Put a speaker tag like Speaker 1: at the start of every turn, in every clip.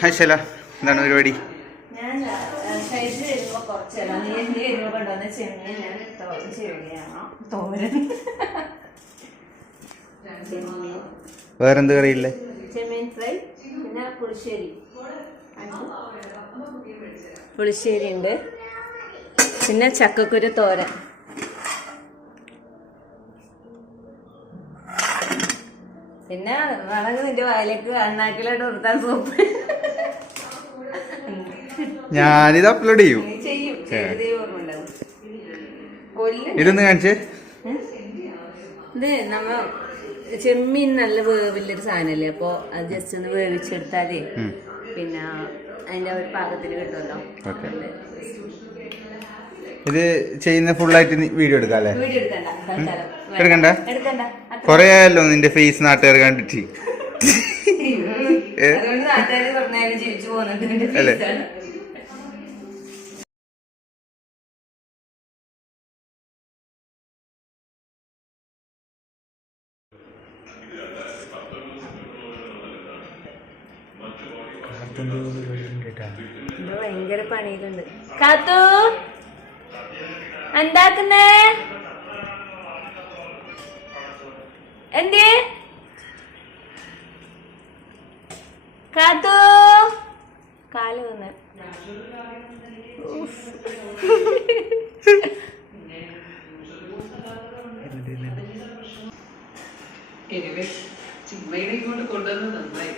Speaker 1: Hi ശല എന്താണ് പരിപാടി? വേറെന്ത് കറിയില്ലേ?
Speaker 2: ചെമ്മീൻ ഫ്രൈ പിന്നെ പുളിശ്ശേരി. പുളിശ്ശേരി ഉണ്ട്. പിന്നെ ചക്കക്കുരു തോര പിന്നെ വേണമെങ്കിൽ നിന്റെ വായിലേക്ക് അണ്ണാക്കിലോട്ട് കൊടുത്താൽ സൂപ്പ്.
Speaker 1: ഞാനിത് അപ്ലോഡ് ചെയ്യും. ഇതൊന്ന് കാണിച്ചേ.
Speaker 2: ഇത് നമ്മ ചെമ്മീൻ നല്ല വേവില്ലൊരു സാധനല്ലേ? അപ്പൊ അത് ജസ്റ്റ് ഒന്ന് വേവിച്ചെടുത്താലേ പിന്നെ അതിന്റെ ഒരു പാകത്തിന് കിട്ടുമല്ലോ
Speaker 1: ഇത് ചെയ്യുന്ന വീഡിയോ എടുക്കാം
Speaker 2: വീഡിയോ എടുക്കണ്ട. തൽക്കാലം.
Speaker 1: എടുക്കണ്ട? കൊറേ ആയല്ലോ നിന്റെ ഫേസ് നാട്ടുകാർ കണ്ടിട്ട്. അല്ലേ?
Speaker 2: ഭയങ്കര പണിയിലുണ്ട്. കാത്തു. എന്താക്കുന്നേ? എന്തേ? കാത്തു. കാൽ വന്ന്.
Speaker 3: എനിവേ ചിമ്മയുടെ ഇങ്ങോട്ട് കൊണ്ടുവന്നത് നന്നായി.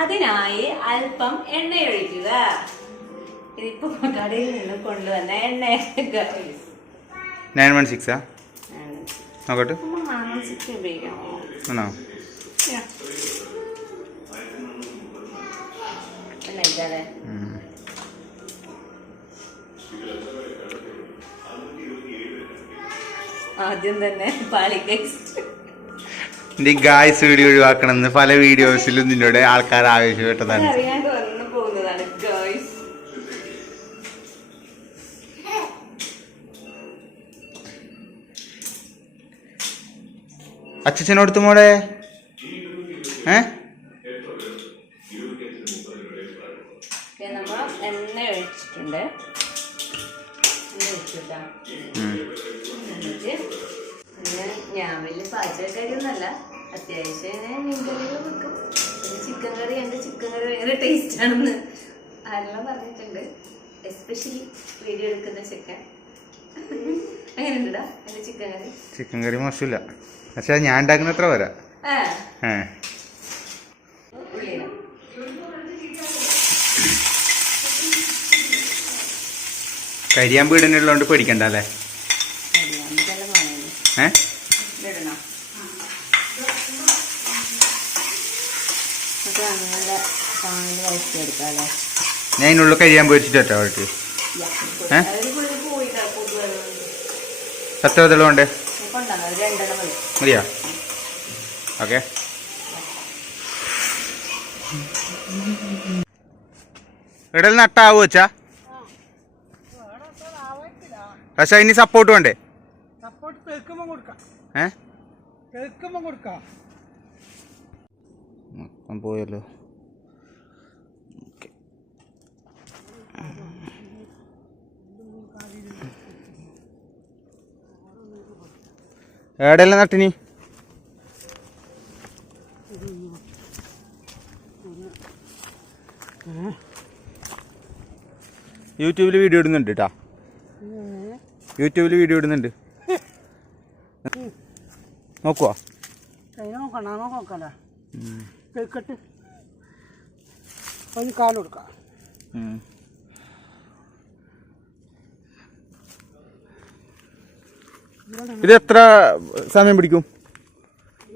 Speaker 2: അതിനായി അല്പം എണ്ണയൊഴിക്കുക. ഇതിപ്പോ കടയിൽ നിന്ന് കൊണ്ടുവന്ന എണ്ണ
Speaker 1: നയൻ വൺ സിക്സാ നോക്കട്ടെ. ആണോ.
Speaker 2: ആദ്യം തന്നെ പാളിക്ക്
Speaker 1: നിന്റെ ഗായ്സ് വീഡിയോ ഒഴിവാക്കണമെന്ന് പല വീഡിയോസിലും നിന്നോട് ആൾക്കാർ ആവശ്യപ്പെട്ടതാണ്
Speaker 2: മോടെ
Speaker 1: അച്ഛനോടുത്ത് മോളെ? ഏ?
Speaker 2: എണ്ണ ഒഴിച്ചിട്ടുണ്ട്. ഞാൻ വലിയ പാചകക്കാരിയൊന്നല്ല അത്യാവശ്യം ഞാൻ മീൻകറികൾ വെക്കും. പിന്നെ ചിക്കൻ കറി എന്റെ ചിക്കൻ കറി ഭയങ്കര ടേസ്റ്റ് ആണെന്ന് ആരെല്ലാം പറഞ്ഞിട്ടുണ്ട്. എസ്പെഷ്യലി വീഡിയോ എടുക്കുന്ന ചിക്കൻ ചിക്കൻ കറി?
Speaker 1: മോശമില്ല. പക്ഷെ ഞാൻ ഉണ്ടാക്കുന്ന അത്ര വരാ കരിയാൻ വീടിനുള്ളതുകൊണ്ട് പേടിക്കണ്ട അല്ലേ?
Speaker 2: കരിയാമ്പെല്ലാം എന്നിട്ട് നല്ല പാൽ വഴറ്റിയെടുക്കാം അല്ലേ
Speaker 1: ഞാൻ ഇതിനുള്ളിൽ
Speaker 2: കഴിയാൻ പോയിട്ടോ അവർക്ക്
Speaker 1: എത്ര
Speaker 2: മതി
Speaker 1: മതിയോ? ഓക്കെ. ഇടൽ നട്ടാവോ വെച്ചാ പക്ഷെ അതിന് സപ്പോർട്ട് വേണ്ടേ?
Speaker 4: സപ്പോർട്ട് കൊടുക്കാം.
Speaker 1: ഏ?
Speaker 4: കൊടുക്കാം.
Speaker 1: മൊത്തം പോയല്ലോ. ഓക്കെ. എവിടെയല്ല നട്ടിനി? യൂട്യൂബിൽ വീഡിയോ ഇടുന്നുണ്ട് കേട്ടാ യൂട്യൂബിൽ വീഡിയോ ഇടുന്നുണ്ട്. നോക്കുവാ?
Speaker 4: നോക്കണോ നോക്കണ്ട നോക്കണ്ട കേൾക്കട്ട് അതിന് കാൽ കൊടുക്കാം.
Speaker 1: ഇത് എത്ര സമയം പിടിക്കും?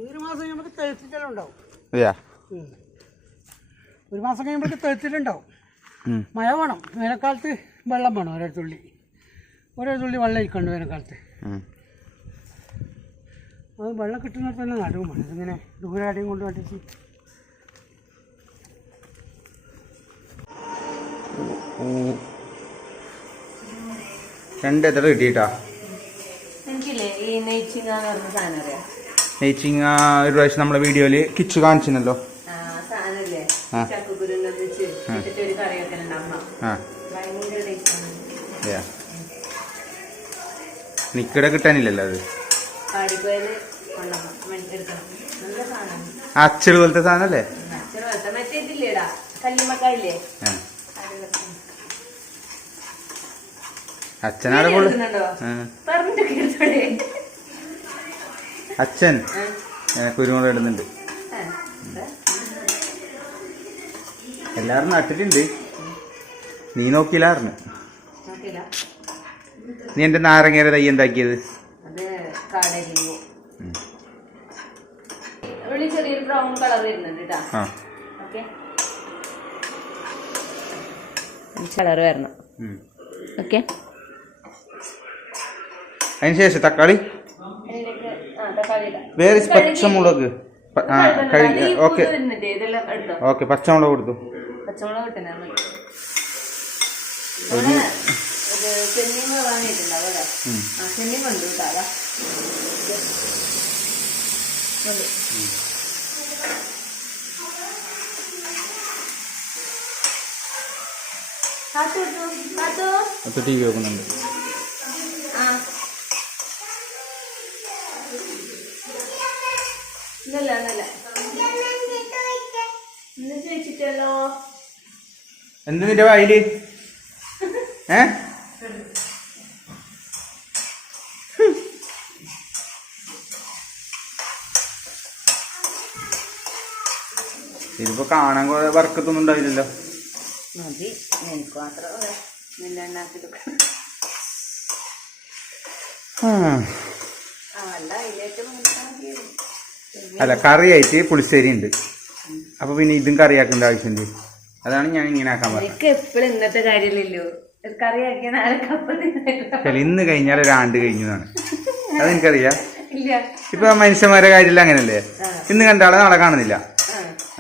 Speaker 4: ഒരു മാസം നമുക്ക്
Speaker 1: അതെയാ
Speaker 4: ഒരു മാസം കഴിയുമ്പോഴേക്ക് തെളിച്ചിട്ടുണ്ടാവും. മഴ വേണം. വേനൽക്കാലത്ത് വെള്ളം വേണം ഓരോ തുള്ളി. ഓരോ തുള്ളി വെള്ളം ഇരിക്കണ്ട് വേനൽക്കാലത്ത്. അത് വെള്ളം കിട്ടുന്നിടത്ത് തന്നെ നടുവും വേണം ഇതിങ്ങനെ ദൂരെ അടിയും കൊണ്ട് കണ്ടിട്ട്
Speaker 1: രണ്ട് എത്ര കിട്ടിയിട്ടാ?
Speaker 2: നെയ്ച്ചിങ്ങ
Speaker 1: ഒരു പ്രാവശ്യം നമ്മളെ വീഡിയോയിൽ കിച്ചു കാണിച്ചിരുന്നല്ലോ. Yeah. നിക്കടെ കിട്ടാനില്ലല്ലോ അത്. അച്ചടി പോലത്തെ സാധനല്ലേ?
Speaker 2: അച്ഛൻ
Speaker 1: അച്ഛനാടെ. അച്ഛൻ. കുരുമുളക് ഇടുന്നുണ്ട്. എല്ലാവരും നട്ടിട്ടുണ്ട്. നീ നോക്കിയില്ലായിരുന്നു നീ എന്റെ നാരങ്ങയുടെ തൈ എന്താക്കിയത്.
Speaker 2: ചെറിയൊരു ബ്രൗൺ കളർ വരുന്നുണ്ട് കേട്ടാ
Speaker 1: ആ.
Speaker 2: ഓക്കെ. കളർ വരണം. ഓക്കെ.
Speaker 1: അതിന് ശേഷം തക്കാളി?
Speaker 2: ആ
Speaker 1: വേറെ. പച്ചമുളക്. ആ. കഴുകി ഓക്കെ. ഓക്കെ പച്ചമുളക് കൊടുത്തു.
Speaker 2: പച്ചമുളക് വി വെക്കുന്നുണ്ട് ചെമ്മീൻ വാങ്ങിയിട്ടുണ്ടാവും അല്ലേ
Speaker 1: ഉം.
Speaker 2: ആ ചെമ്മീൻ ഉണ്ട് കേട്ടോ അതാ ഇത്. ഉണ്ട്. കാത്തു എടുത്തോ. കാത്തു.
Speaker 1: അപ്പൊ ടി വി വെക്കുന്നുണ്ട്
Speaker 2: ആ. ഇന്നല്ല
Speaker 1: എന്ത് നിന്റെ വായിൽ? ഏ? ഇതിപ്പോ കാണാൻ കുറെ വർക്കത്തൊന്നും ഉണ്ടാവില്ലല്ലോ.
Speaker 2: മതി എനിക്ക് മാത്രം
Speaker 1: ആ.
Speaker 2: അല്ല
Speaker 1: അല്ല കറിയായിട്ട് പുളിശ്ശേരി ഉണ്ട്. അപ്പൊ പിന്നെ ഇതും കറിയാക്കേണ്ട ആവശ്യമുണ്ട്. അതാണ് ഞാൻ ഇങ്ങനെ ആക്കാൻ പറഞ്ഞത്.
Speaker 2: എപ്പോഴും ഇന്നത്തെ കാര്യമില്ലല്ലോ. കറിയാക്കിയ
Speaker 1: ഇന്ന് കഴിഞ്ഞാൽ ഒരു ആണ്ട് കഴിഞ്ഞതാണ് അതെനിക്കറിയാം. ഇപ്പൊ മനുഷ്യന്മാരെ കാര്യമില്ല അങ്ങനല്ലേ? ഇന്ന് കണ്ട ആളെ നാളെ കാണുന്നില്ല.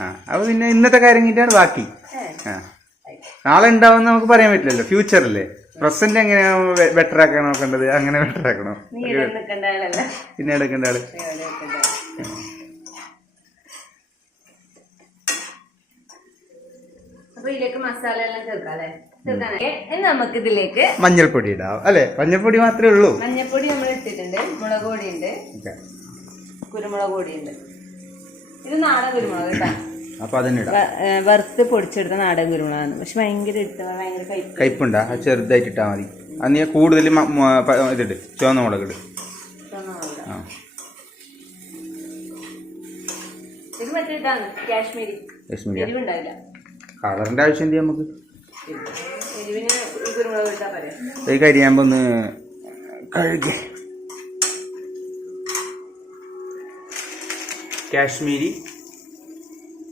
Speaker 2: ആ.
Speaker 1: അപ്പൊ പിന്നെ ഇന്നത്തെ കാര്യം കഴിഞ്ഞിട്ടാണ് ബാക്കി. ആ. നാളെ ഉണ്ടാവും നമുക്ക് പറയാൻ പറ്റില്ലല്ലോ. ഫ്യൂച്ചറല്ലേ പ്രസന്റ് എങ്ങനെയാ ബെറ്റർ ആക്കാൻ നോക്കേണ്ടത്? അങ്ങനെ ബെറ്റർ ആക്കണോ? പിന്നെ എടുക്കേണ്ട ആൾ
Speaker 2: നീ ഇവിടെ നിൽക്കേണ്ട ആൾ. അപ്പൊ ഇതിലേക്ക് മസാല എല്ലാം ചേർക്കാം അല്ലേ? ചേർക്കാനേ നമുക്ക് ഇതിലേക്ക്
Speaker 1: മഞ്ഞൾപ്പൊടി ഇടാം. അല്ലെ? മഞ്ഞൾപ്പൊടി മാത്രമേ ഉള്ളൂ.
Speaker 2: മഞ്ഞൾപ്പൊടി നമ്മൾ ഇട്ടിട്ടുണ്ട്. മുളക് പൊടി ഉണ്ട് കുരുമുളക് പൊടി ഉണ്ട് ഇത് നാടൻ കുരുമുളക് കേട്ടോ.
Speaker 1: അപ്പൊ അതിന് ഇടാം.
Speaker 2: വ- ഏ, വറുത്ത് പൊടിച്ചെടുത്ത നാടൻ കുരുമുളകാണ്. പക്ഷെ ഭയങ്കര ഭയങ്കര
Speaker 1: കയ്പുണ്ടാ ചെറുതായിട്ട് ഇട്ടാ മതി. അത് നീ കൂടുതൽ ഇതിട്ട് ചുവന്ന മുളക് ഇട്. ആ.
Speaker 2: കാശ്മീരി.
Speaker 1: കശ്മീരി കളറിന്റെ ആവശ്യം എന്ത് നമുക്ക്
Speaker 2: ഈ
Speaker 1: കരിയാകുമ്പോൾ ഒന്ന് കഴുകി. കാശ്മീരി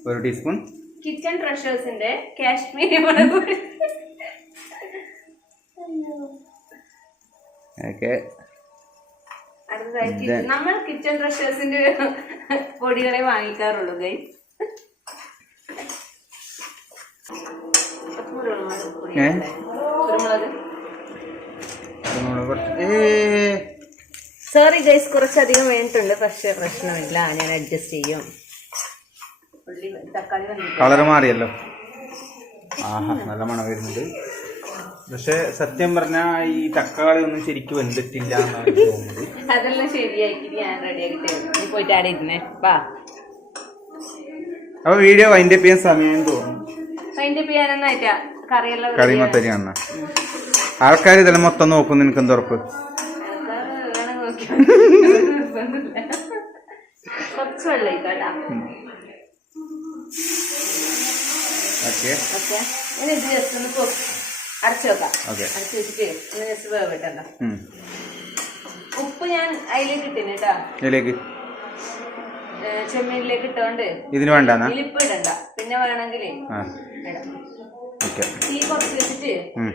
Speaker 1: ഒരു ടീസ്പൂൺ.
Speaker 2: കിച്ചൺ ട്രഷേഴ്സിന്റെ കാശ്മീരി മുളക്
Speaker 1: ഓക്കെ.
Speaker 2: നമ്മൾ കിച്ചൺ ട്രഷേഴ്സിന്റെ പൊടികളെ വാങ്ങിക്കാറുള്ളൂ കുരുമുളക് പൊടി
Speaker 1: ഏ?
Speaker 2: അല്ലേ? കുരുമുളക് സോറി ഗൈസ് കുറച്ചധികം വേണ്ടിട്ടുണ്ട് പക്ഷേ പ്രശ്നമില്ല. ഞാൻ അഡ്ജസ്റ്റ് ചെയ്യും. ഉള്ളി തക്കാളി വന്നിട്ട്
Speaker 1: കളർ മാറിയല്ലോ. ആഹാ നല്ല മണം വരുന്നുണ്ട്. പക്ഷെ സത്യം പറഞ്ഞാ ഈ തക്കാളി ഒന്നും ശരിക്കും വെന്തിട്ടില്ല എന്നാണ് തോന്നുന്നത്.
Speaker 2: അതെല്ലാം ശരിയാക്കി ഞാൻ റെഡിയാക്കി തരും. പോയിട്ട് ആടെ ഇരുന്നേ. വാ.
Speaker 1: അപ്പൊ വീഡിയോ വൈൻഡപ്പ് ചെയ്യാൻ സമയം തോന്നുന്നു.
Speaker 2: വൈൻഡപ്പ് ചെയ്യാനൊന്നായിട്ടാ
Speaker 1: കറി
Speaker 2: ready
Speaker 1: മൊത്തം കാണണം ആൾക്കാർ ഇതെല്ലാം മൊത്തം നോക്കും നിനക്ക് എന്ത് ഉറപ്പ്
Speaker 2: ആൾക്കാര് വേണം നോക്കിയാ. നിർബന്ധമില്ല. കുറച്ച് വെള്ളം ഇട്ടാ
Speaker 1: ഓക്കെ
Speaker 2: അടച്ചു വെക്കാം. അടച്ചു വെച്ചിട്ട് ജസ്റ്റ് ഉപ്പ് ഞാൻ അതിലേക്ക് ഇട്ടിന് കേട്ടാ.
Speaker 1: ഇതിലേക്ക്?
Speaker 2: ചെമ്മീനിലേക്ക് ഇട്ടോണ്ട്
Speaker 1: ഇതിന് വേണ്ടാന്നാ?
Speaker 2: ഇതിലിപ്പ് ഇടണ്ട. പിന്നെ വേണമെങ്കിലേ ഇടാം.
Speaker 1: ഓക്കെ
Speaker 2: തീ കുറച്ച് വെച്ചിട്ട്
Speaker 1: ഉം.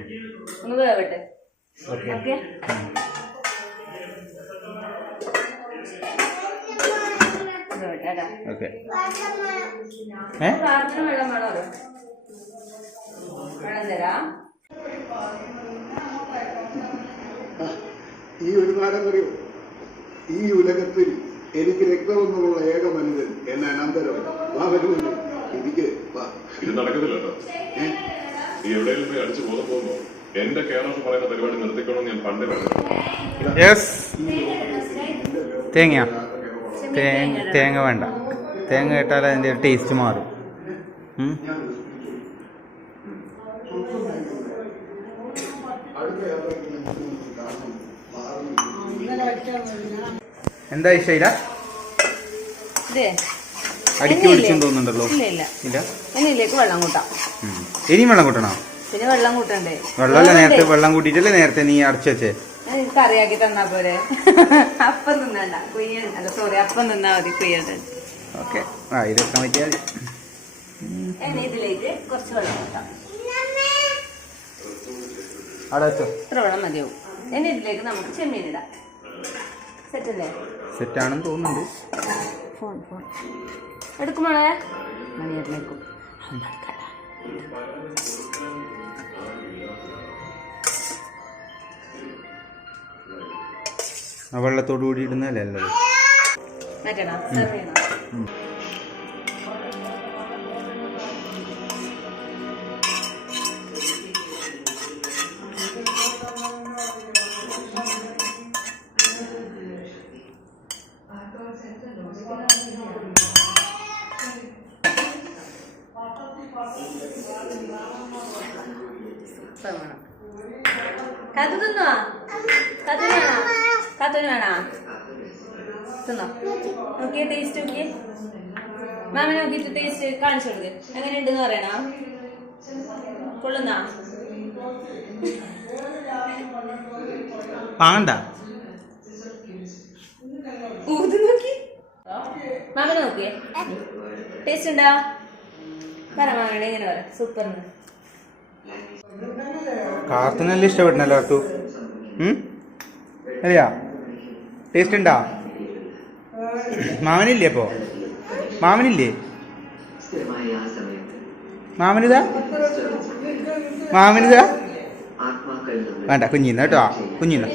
Speaker 2: ഒന്ന് വേവട്ടെ. ഓക്കെ. വേവട്ടെ ഇടാം
Speaker 1: ഓക്കെ. ഏ?
Speaker 2: പ്രാർത്ഥന വെള്ളം വേണമല്ലോ വെള്ളം തരാം.
Speaker 5: ഈ ഒരു കാലം അറിയോ? ഈ ഉലകത്തിൽ എനിക്ക് രക്തമൊന്നുമുള്ള ഏക മനുഷ്യൻ എന്നെ അനന്തരം എനിക്ക്
Speaker 6: ഇത് നടക്കത്തില്ല കേട്ടോ? നീ എവിടെയെങ്കിലും പോയി അടിച്ചു ബോധം പോകുമ്പോ എന്റെ കേരളം പറയുന്ന പരിപാടി നിർത്തിക്കണമെന്ന് ഞാൻ പണ്ടേ പറഞ്ഞു
Speaker 1: യെസ് തേങ്ങ തേങ്ങ തേങ്ങ വേണ്ട തേങ്ങ കേട്ടാൽ അതിന്റെ ടേസ്റ്റ് മാറും. എന്താ
Speaker 2: ശൈല
Speaker 1: അടിക്ക് പിടിച്ചും തോന്നുന്നുണ്ടല്ലോ.
Speaker 2: ഇല്ല ഇതിലേക്ക് വെള്ളം കൂട്ടാം.
Speaker 1: ഇനിയും വെള്ളം കൂട്ടണോ?
Speaker 2: പിന്നെ വെള്ളം കൂട്ടണ്ടേ?
Speaker 1: വെള്ളമല്ല നേരത്തെ വെള്ളം കൂട്ടിട്ടല്ലേ നേരത്തെ നീ അടച്ചു വെച്ചേ?
Speaker 2: കറിയാക്കി തന്നാ പോരെ. അപ്പം തിന്നണ്ട. കുയ്യൻ അല്ല സോറി അപ്പം തിന്നാ മതി
Speaker 1: ഓക്കെ. ആ ഇതൊക്കെ പറ്റിയാൽ മതി.
Speaker 2: ഇതിലേക്ക് കുറച്ച് വെള്ളം കൂട്ടാം.
Speaker 1: അവിടെ വെച്ചോ.
Speaker 2: ഇത്ര വെള്ളം മതിയാവും. ഇനി ഇതിലേക്ക് നമുക്ക് ചെമ്മീൻ ഇടാം. സെറ്റ് അല്ലേ?
Speaker 1: സെറ്റാണെന്ന് തോന്നുന്നുണ്ട്.
Speaker 2: ഫോൺ ഫോൺ എടുക്കുമ്പോഴേ മണിയറിലേക്കും
Speaker 1: ആ വെള്ളത്തോട് കൂടി ഇടുന്നല്ലേ നല്ലത്?
Speaker 2: മാറ്റണം കാത്തു തിന്നോ? കാത്തുന് വേണോ കാത്തുന് വേണോ? തിന്നോ. നോക്കിയേ ടേസ്റ്റ് നോക്കിയേ. മാമ നോക്കിയിട്ട് ടേസ്റ്റ് കാണിച്ചു കൊടുക്ക്. എങ്ങനെയുണ്ടെന്ന് പറയണോ? കൊള്ളുന്നാ?
Speaker 1: പാണ്ട
Speaker 2: ഊത് നോക്കി. മാമ നോക്കിയേ. ടേസ്റ്റ് ഉണ്ടോ? പറ മാമയുടെ ഇങ്ങനെ പറ. സൂപ്പർ.
Speaker 1: കാർത്തുനെല്ലാം ഇഷ്ടപ്പെട്ടണല്ലോ അർത്തു? അതെയാ? ടേസ്റ്റ് ഉണ്ടാ? മാമനില്ലേ അപ്പോ? മാമനില്ലേ? മാമനിതാ? മാമനിതാ? വേണ്ട കുഞ്ഞിന്ന് കേട്ടോ കുഞ്ഞിന്ന്.